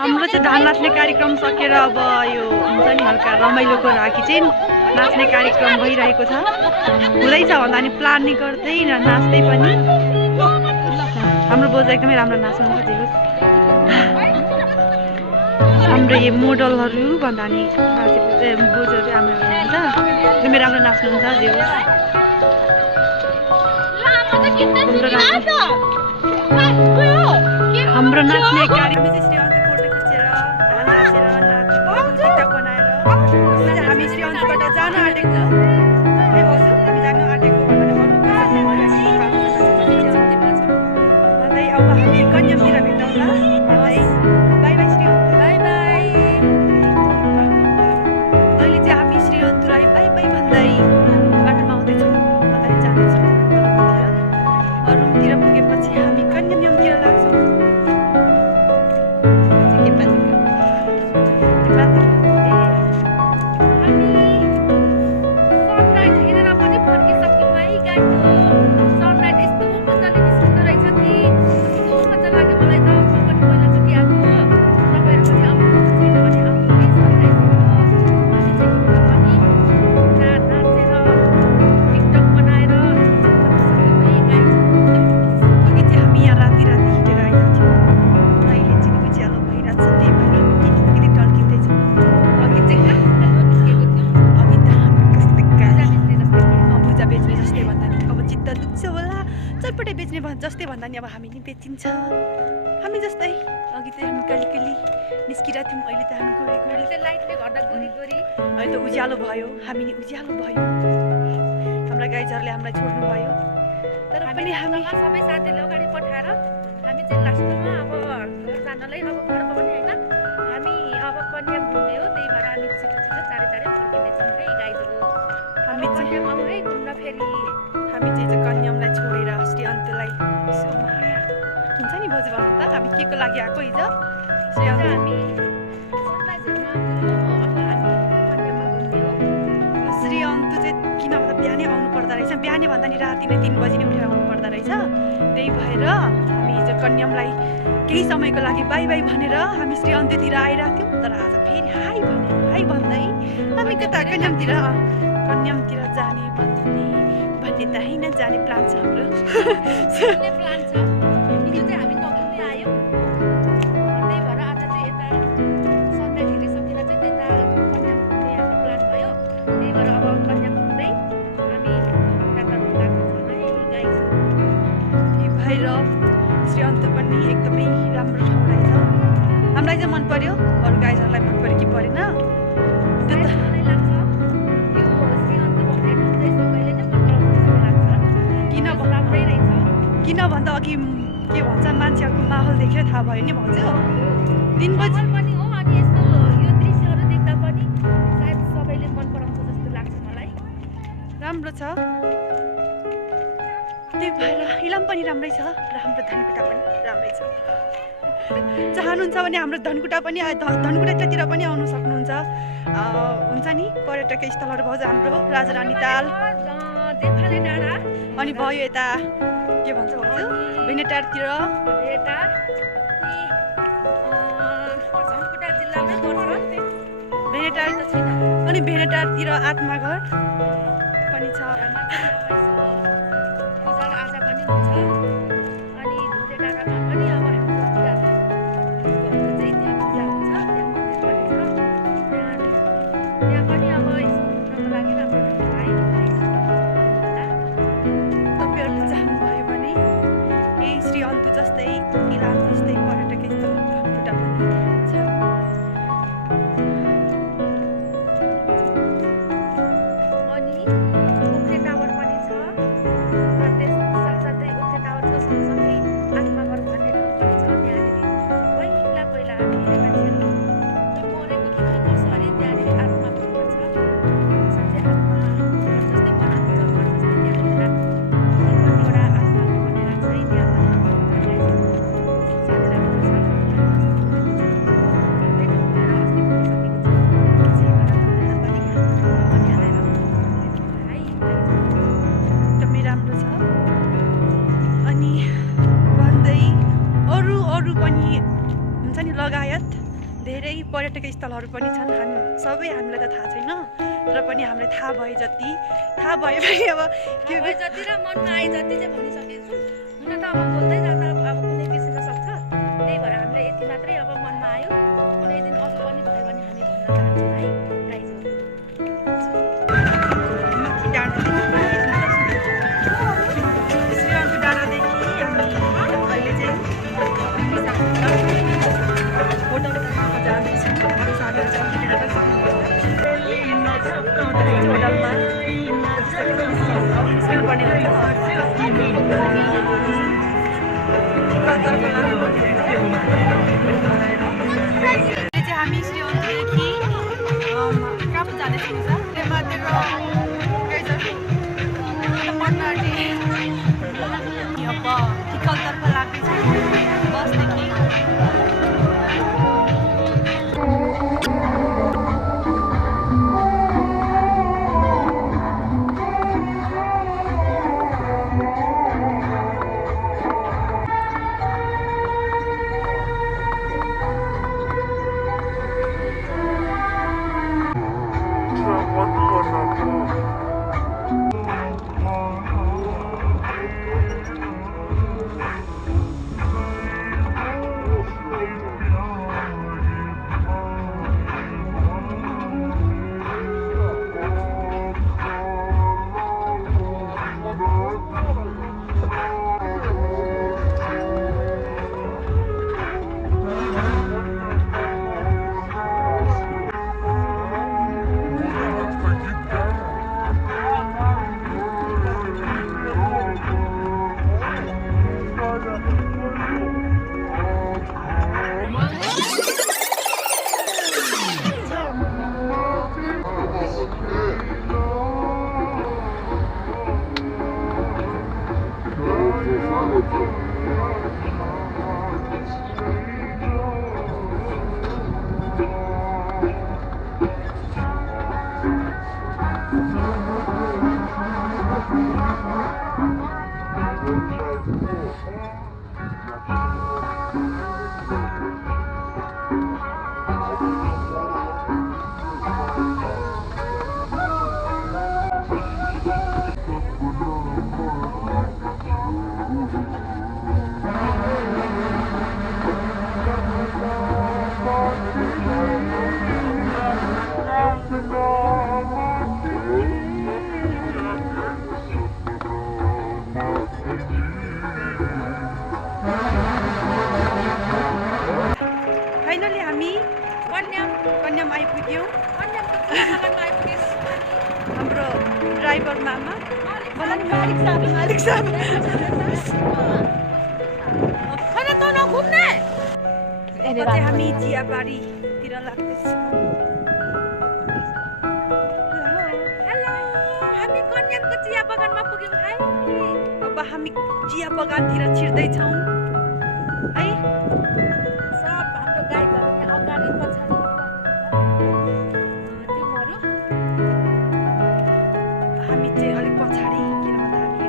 हाम्रो चाहिँ धान नाच्ने कार्यक्रम सकेर अब यो हुन्छ नि हल्का रमाइलोको लागि चाहिँ नाच्ने कार्यक्रम भइरहेको छ हुँदैछ भन्दा नि प्लान नै गर्दै नाच्दै पनि हाम्रो बोजू एकदमै राम्रो नाच्नुहुन्छ जे होस्। हाम्रो यो मोडलहरू भन्दा नि बोजूहरू चाहिँ हाम्रो हुनुहुन्छ एकदमै राम्रो नाच्नुहुन्छ जे होस्। हाम्रो नाच्ने गाडी हामी चाहिँ श्रीअन्त फोटो खिचेर नाचेर टिकटक बनाएर हामी श्रीअन्तबाट जान आँटेको हामी जान आँटेको भन्दै अब हामी कन्यामतिर भेटौँला भन्दै बाई बाई श्रीअन्त बाई बाई। अहिले चाहिँ हामी श्रीअन्तलाई बाई बाई भन्दै बाटोमा आउँदैछौँ भन्दै जाँदैछौँ रुमतिर पुगेपछि हामी कन्यामतिर लाग्छौँ। चटपटे बेच्ने जस्तै भन्दा नि अब हामी नि बेचिन्छ। हामी जस्तै अघि चाहिँ हामी कलिकली निस्किरहेको थियौँ, अहिले त हामी गोरी गोरी लाइटले गर्दा गोरी गोरी अहिले त उज्यालो भयो, हामी नि उज्यालो भयो। हाम्रा गाइजहरूले हामीलाई छोड्नु भयो तर पनि हामी सबै साथीले अगाडि पठाएर हामी चाहिँ लास्टमा अब घर जानलाई अब घरमा पनि होइन हामी अब कन्याम घुम्ने हो, त्यही भएर हामी छिटो छिटो चाँडै चाँडै फर्किँदैछौँ है गाइजहरू। हामी कन्याम आउँ है घुम्न फेरि। हामी चाहिँ कन्यामलाई छोडेर श्रीअन्तलाई यसो माया हुन्छ नि बोजू भन्नु त हामी के को लागि आएको हिजो श्रीअन्त हामी श्रीअन्त चाहिँ किन भन्दा बिहानै आउनु पर्दो रहेछ, बिहानै भन्दा नि राति नै 3 बजी नै उठेर आउनु पर्दो रहेछ। त्यही भएर हामी हिजो कन्यामलाई केही समयको लागि बाई बाई भनेर हामी श्रीअन्ततिर आइरहेको थियौँ तर आज फेरि हाई भन्दै हामी कता कन्यामतिर जाने भन्ने त होइन जाने प्लान छ हाम्रो। प्लान छ हिजो चाहिँ हामी नघुम्दै आयौँ, त्यही भएर आज चाहिँ यता सन्ध्या हेरिसकेर चाहिँ त्यता कन्याम घुम्ने हाम्रो प्लान भयो। त्यही भएर अब कन्याम घुम्दै हामी लाग्दैछौँ है गाइज। त्यही भएर श्रीअन्त पनि एकदमै राम्रो ठाउँ रहेछ, हामीलाई चाहिँ मन पर्यो, अरू गाइजहरूलाई मन पर्यो कि परेन त्यो त किन भन्दा अघि के भन्छ मान्छेहरूको माहौल देखेर थाहा भयो नि भाउजू 3 बजी पनि हो। अनि यस्तो यो दृश्यहरू देख्दा पनि सायद सबैले मन पराउँछ जस्तो लाग्छ मलाई। राम्रो छ त्यही भएर इलाम पनि राम्रै छ र हाम्रो धनकुटा पनि राम्रै छ। चाहनुहुन्छ भने हाम्रो धनकुटा पनि धनकुटातिर पनि आउनु सक्नुहुन्छ। हुन्छ नि पर्यटक स्थलहरू भाउजू हाम्रो राजारानी ताल देखाले डाँडा अनि भयो यता के भन्छ भाउजू भेनेटारतिर धनकुटा जिल्लामै पर्छ भेनेटार त छैन अनि भेनेटारतिर आत्माघर पनि छ। पूजा आजा पनि हुन्छ अनि धुले डाँडामा पनि अब हाम्रो चाहिँ त्यहाँ पूजा हुन्छ, त्यहाँ मन्दिर पनि छ, त्यहाँ पनि अब यसो घुम्नको लागि राम्रो ठाउँ है। तपाईँहरूले चाहनुभयो भने यही श्रीअन्तु जस्तै इलाम जस्तै पर्यटक स्थल धनकुटा पनि छ। अनि ओखे टावर पनि छ र त्यस साथसाथै ओखे टावरको सँगसँगै आत्माघर भन्ने ठाउँ पनि छ। त्यहाँनिर पहिला हामी हेरेका थियौँ मरेको कि कसो अरे त्यहाँनिर आत्माघर छ, साथै आत्माघर जस्तै बनाएको छ, घर जस्तै त्यहाँनिर कतिवटा आत्माघर बनेर छ है। त्यहाँ पनि एकदमै राम्रो छ। अनि भन्दै अरू पनि हुन्छ नि लगायत धेरै पर्यटक स्थलहरू पनि छन्। सबै हामीलाई त थाहा छैन तर पनि हामीलाई थाहा भयो जति थाहा भयो भने अब के जति र मनमा आए जति चाहिँ भनिसकेको छु। हुन त अब बोल्दै जाँदा अब हामी श्रीवन्तदेखि कहाँ पो जाँदैछौँ सर त्यहाँ माथि पढ्न आँटे अब टिकलतर्फ लाग्दैछौँ बसदेखि फाइनली हामी कन्याम आइपुग्यौँ। हाम्रो ड्राइभर मामा मालिक साहब अब चाहिँ हामी चियाबारीतिर लाग्दैछौँ। हामी कन्यामको चिया बगानमा पुग्यौँ है। अब हामी चिया बगानतिर छिर्दैछौँ है। सब हाम्रो गाईहरू यहाँ अगाडि पछाडि टिमहरू हामी चाहिँ अलिक पछाडि किन भन्दा हामी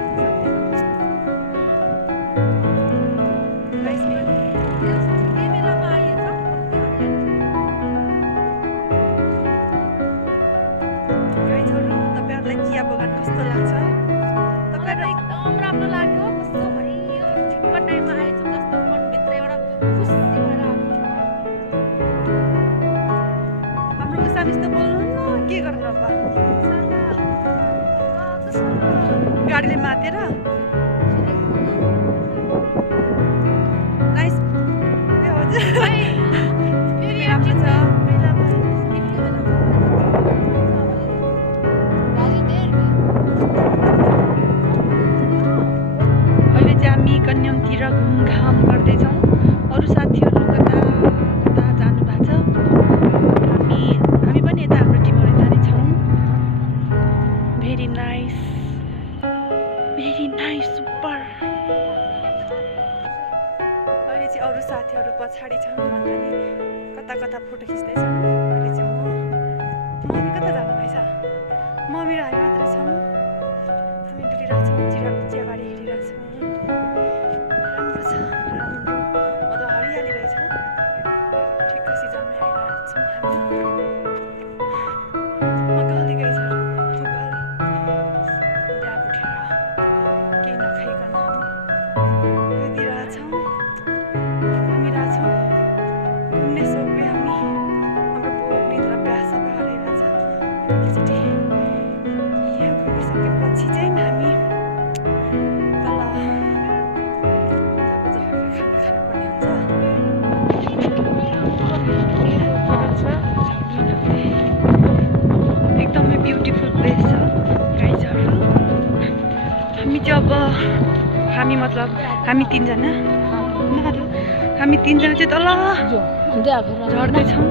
बेलामा आइएछ। गाइजहरू तपाईँहरूलाई चिया बगान कस्तो लाग्छ? तपाईँहरू एकदम राम्रो लाग्यो। कस्तो हरियो ठिक्क टाइममा आएछौँ जस्तो मनभित्र एउटा खुसी भएर आएको छ। हाम्रो उसामिस त बोल्नु न के गर्नु अब गाडीले मातेर नाइस राम्रो छ। अहिले चाहिँ हामी कन्यामतिर घुमघाम गर्दैछौँ। अरू साथीहरू कता कता जानु भएको छ। हामी पनि यता हाम्रो टिमहरू जानेछौँ। Very nice super. अहिले चाहिँ अरू साथीहरू पछाडि छन् भन्दा नि कता कता फोटो खिच्दैछन्। अहिले चाहिँ मम्मी कता जानु भएछ? मम्मी र हामी मात्रै छौँ। हामी डुलिरहेको छौँ, चियाबारी हेरिरहेको छौँ। राम्रो छ, राम्रो मतलब हरियाली रहेछ। ठिक्क सिजनमै आइरहेको छौँ हामी। मजाले गाइजहरू मजाले बिहान उठेर केही नखाइकन हामी कुदिरहेछौँ, घुमिरहेछौँ। घुम्ने सौकले हामी हाम्रो भोक निद्रा प्यास सबै हराइरहेछ। एकैचोटि यहाँ घुमिसकेपछि चाहिँ हामी तल उताको झरेर खाना खानुपर्ने हुन्छ। एकदमै ब्युटिफुल प्लेस छ गाइजहरू। हामी चाहिँ अब हामी मतलब हामी तिनजना हामी तिनजना चाहिँ तल झर्दैछौँ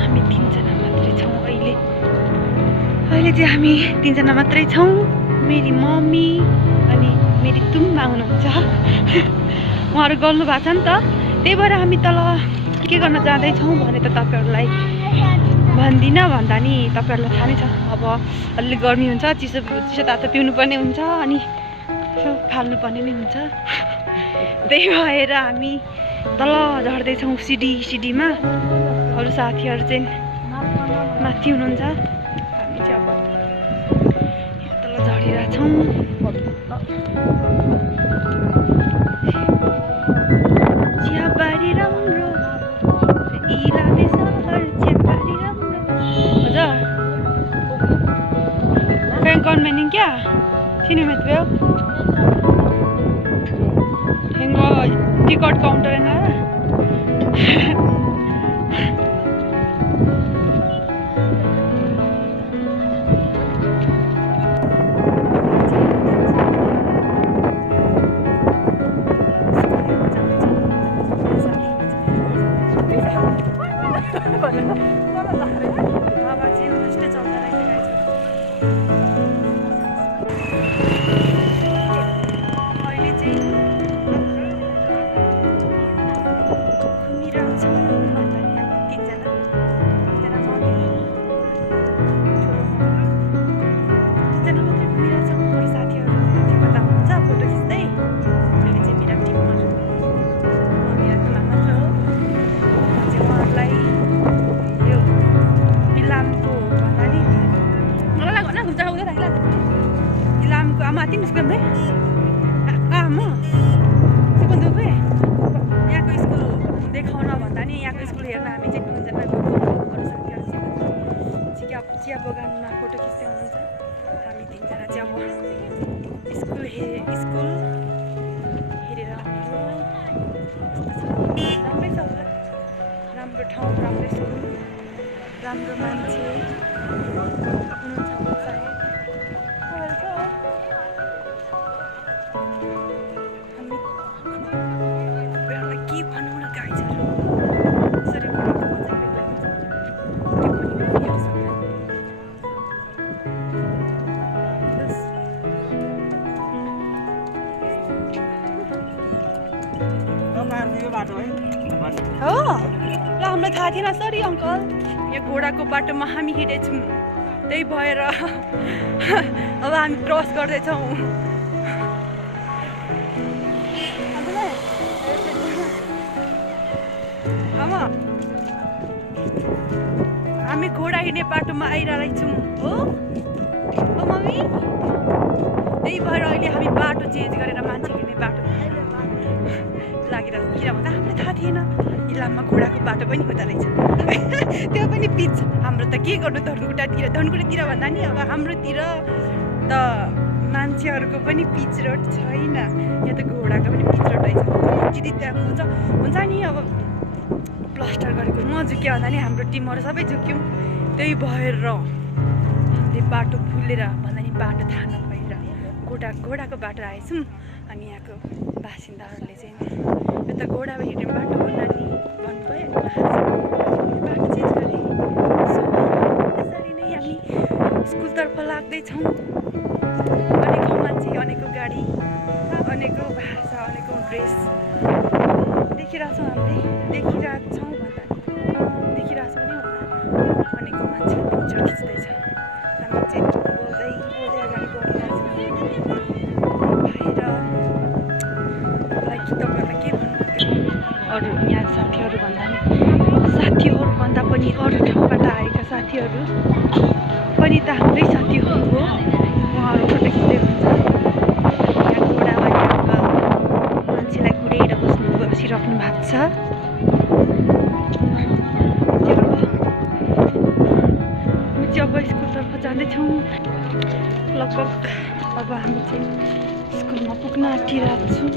हामी तिनजना मात्रै छौँ अहिले चाहिँ हामी तिनजना मात्रै छौँ मेरी मम्मी अनि मेरी तुम्बा हुनुहुन्छ उहाँहरू गर्नु भएको छ नि त त्यही भएर हामी तल के गर्न जाँदैछौँ भने त तपाईँहरूलाई भन्दिनँ भन्दा नि तपाईँहरूलाई थाहा नै छ अब अलि गर्मी हुन्छ चिसो तातो पिउनु पर्ने हुन्छ अनि यसो फाल्नुपर्ने नै हुन्छ त्यही भएर हामी तल झर्दैछौँ सिडीमा अरू साथीहरू चाहिँ माथि हुनुहुन्छ हामी चाहिँ अब तल झरिरहेछौँ चियाबारी राम्रो इलामे सहर चियाबारी राम्रो हजुर कहीं कौन मैंने क्या sini met veo tengo ticket counter है ना Amatin sebenarnya, mo, sekolah tu यहाँ को स्कुल देखाउन भन्दा नि यहाँको स्कुल हेर्न हामी चाहिँ तिनजना गएको अरू साथीहरू चाहिँ चिया बगानमा फोटो खिच्दै हुनुहुन्छ हामी तिनजना चाहिँ अब स्कुल हेरेर राम्रै छ होला राम्रो ठाउँ राम्रो स्कुल राम्रो मान्छे हुनुहुन्छ सायद हो ल हामीलाई थाहा थिएन सरी अङ्कल यो घोडाको बाटोमा हामी हिँडेछौँ त्यही भएर अब हामी क्रस गर्दैछौँ हामी घोडा हिँड्ने बाटोमा आइरहेछौँ हो मम्मी त्यही भएर अहिले हामी बाटो चेन्ज गरेर मान्छे हिँड्ने बाटो लागिरहेको किन भन्दा हामीलाई थाहा थिएन इलाममा घोडाको बाटो पनि हुँदो रहेछ त्यो पनि पिच हाम्रो त के गर्नु धनकुटातिर भन्दा नि अब हाम्रोतिर त मान्छेहरूको पनि पिच रोड छैन यहाँ त घोडाको पनि पिच रोड रहेछ चिटी त्यहाँ हुन्छ नि अब प्लास्टर गरेको म झुक्यो भन्दा नि हाम्रो टिमहरू सबै झुक्यौँ त्यही भएर हामीले बाटो भुलेर भन्दा नि बाटो थाहा नभएर घोडाको बाटो आएछौँ अनि यहाँको बासिन्दाहरूले चाहिँ यो त घोडा हिँड्ने बाटो हो नानी भन्नुभयो अनि बाटो चेन्ज गरेँ सो त्यसरी नै हामी स्कुलतर्फ लाग्दैछौँ अनेकौँ मान्छे अनेकौँ गाडी अनेकौँ भाषा अनेकौँ ड्रेस देखिरहेछौँ हामीले देखिरहेछौँ भन्दा देखिरहेछौँ नि होला अनेकौँ मान्छे पिक्चर खिच्दैछ हामी चाहिँ बोल्दै अगाडि बढिरहेछौँ अरू यहाँ साथीहरूभन्दा पनि अरू ठाउँबाट आएका साथीहरू पनि त हाम्रै साथीहरू हो उहाँहरू फोटो खिच्दै हुन्छ यहाँ घोडामा मान्छेलाई कुरेर बसिराख्नु भएको छ हामी चाहिँ अब स्कुलतर्फ जाँदैछौँ लगभग अब हामी चाहिँ स्कुलमा पुग्न आँटिरहेको छौँ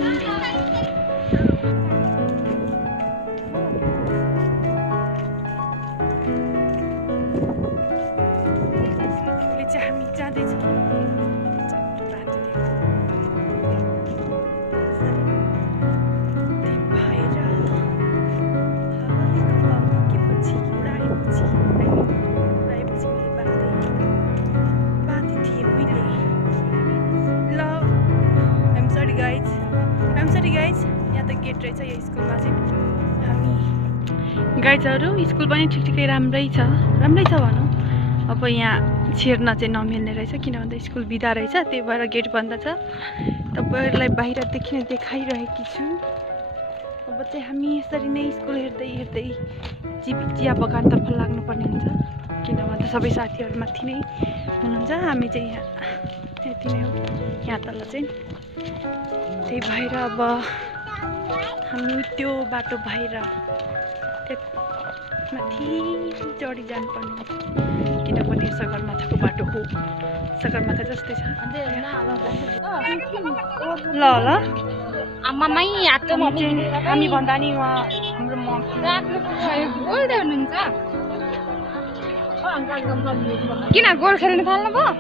गाइजहरू स्कुल पनि ठिकै राम्रै छ भनौँ। अब यहाँ छिर्न चाहिँ नमिल्ने रहेछ किन भन्दा स्कुल बिदा रहेछ, त्यही भएर गेट बन्द छ। तपाईँहरूलाई बाहिरदेखि नै देखाइरहेकी छु। अब चाहिँ हामी यसरी नै स्कुल हेर्दै हेर्दै चिया बगानतर्फ लाग्नुपर्ने हुन्छ किन भन्दा सबै साथीहरू माथि नै हुनुहुन्छ, हामी चाहिँ यहाँ यति नै हो यहाँ तल चाहिँ। त्यही भएर अब हामी त्यो बाटो भएर माथि चढी जानुपर्ने हुन्छ किनभने सगरमाथाको बाटो हो, सगरमाथा जस्तै छ। ल ल आमामै हातको हामी भन्दा नि उहाँ हाम्रो बोल्दै हुनुहुन्छ किन गोल खेल्न थाल्नु भयो?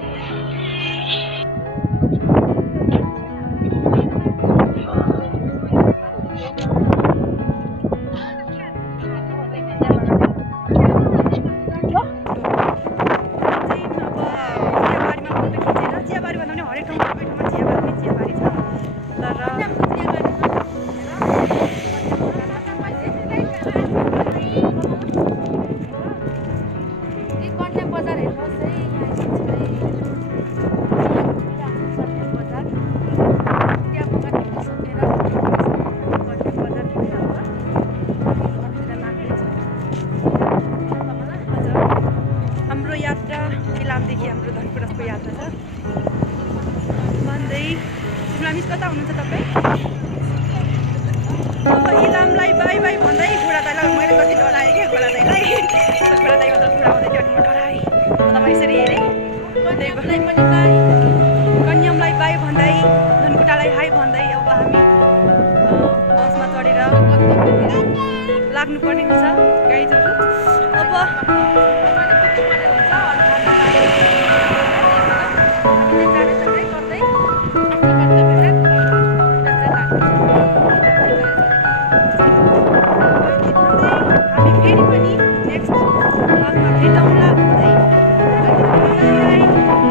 हाम्रो यात्रा इलामदेखि हाम्रो धनकुटाको यात्रा छ भन्दै। इलामिस कता हुनुहुन्छ तपाईँ? अब इलामलाई बाई बाई भन्दै घोडा दाइलाई मैले कति डराएँ क्या, घोडा दाइलाई घोडा दाइ मतलब घोडा आउँदै थियो अनि म डराएँ। म यसरी हेरेँ, कन्यामलाई बाई भन्दै धनकुटालाई हाई भन्दै अब हामी बसमा चढेर लाग्नुपर्ने हुन्छ गाइजहरू। अब हामी फेरि पनि नेक्स्ट भ्लगमा भेटौँला।